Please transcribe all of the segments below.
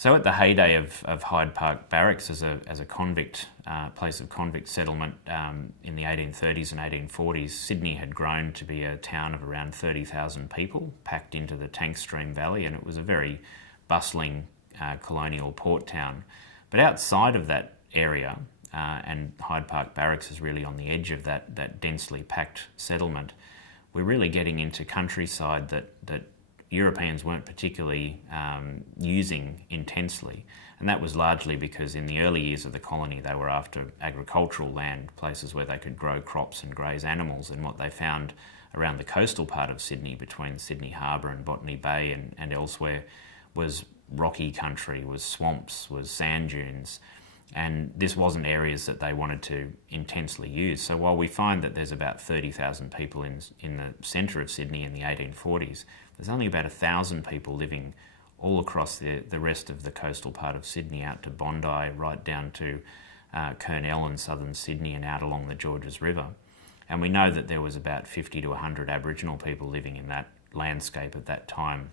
So at the heyday of Hyde Park Barracks as a convict place of convict settlement in the 1830s and 1840s, Sydney had grown to be a town of around 30,000 people packed into the Tank Stream Valley, and it was a very bustling colonial port town. But outside of that area, and Hyde Park Barracks is really on the edge of that densely packed settlement, we're really getting into countryside that Europeans weren't particularly using intensely, and that was largely because in the early years of the colony they were after agricultural land, places where they could grow crops and graze animals, and what they found around the coastal part of Sydney between Sydney Harbour and Botany Bay and elsewhere was rocky country, was swamps, was sand dunes, and this wasn't areas that they wanted to intensely use. So while we find that there's about 30,000 people in the centre of Sydney in the 1840s, there's only about 1,000 people living all across the rest of the coastal part of Sydney, out to Bondi, right down to Kurnell and southern Sydney and out along the Georges River. And we know that there was about 50 to 100 Aboriginal people living in that landscape at that time.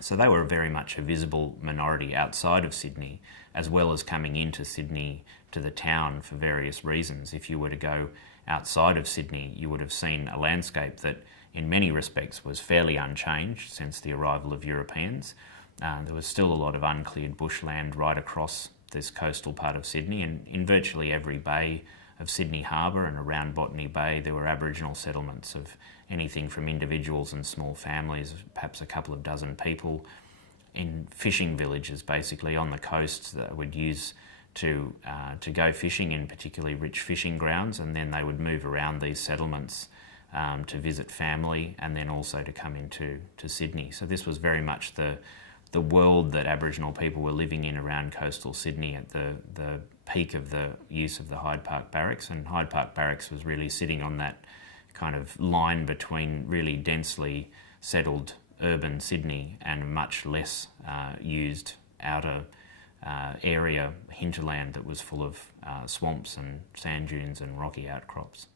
So they were very much a visible minority outside of Sydney, as well as coming into Sydney to the town for various reasons. If you were to go outside of Sydney, you would have seen a landscape that in many respects was fairly unchanged since the arrival of Europeans. There was still a lot of uncleared bushland right across this coastal part of Sydney, and in virtually every bay of Sydney Harbour and around Botany Bay there were Aboriginal settlements of anything from individuals and small families, perhaps a couple of dozen people, in fishing villages basically on the coast that would use to go fishing in particularly rich fishing grounds, and then they would move around these settlements to visit family and then also to come into Sydney. So this was very much the world that Aboriginal people were living in around coastal Sydney at the peak of the use of the Hyde Park Barracks, and Hyde Park Barracks was really sitting on that kind of line between really densely settled urban Sydney and much less used outer area hinterland that was full of swamps and sand dunes and rocky outcrops.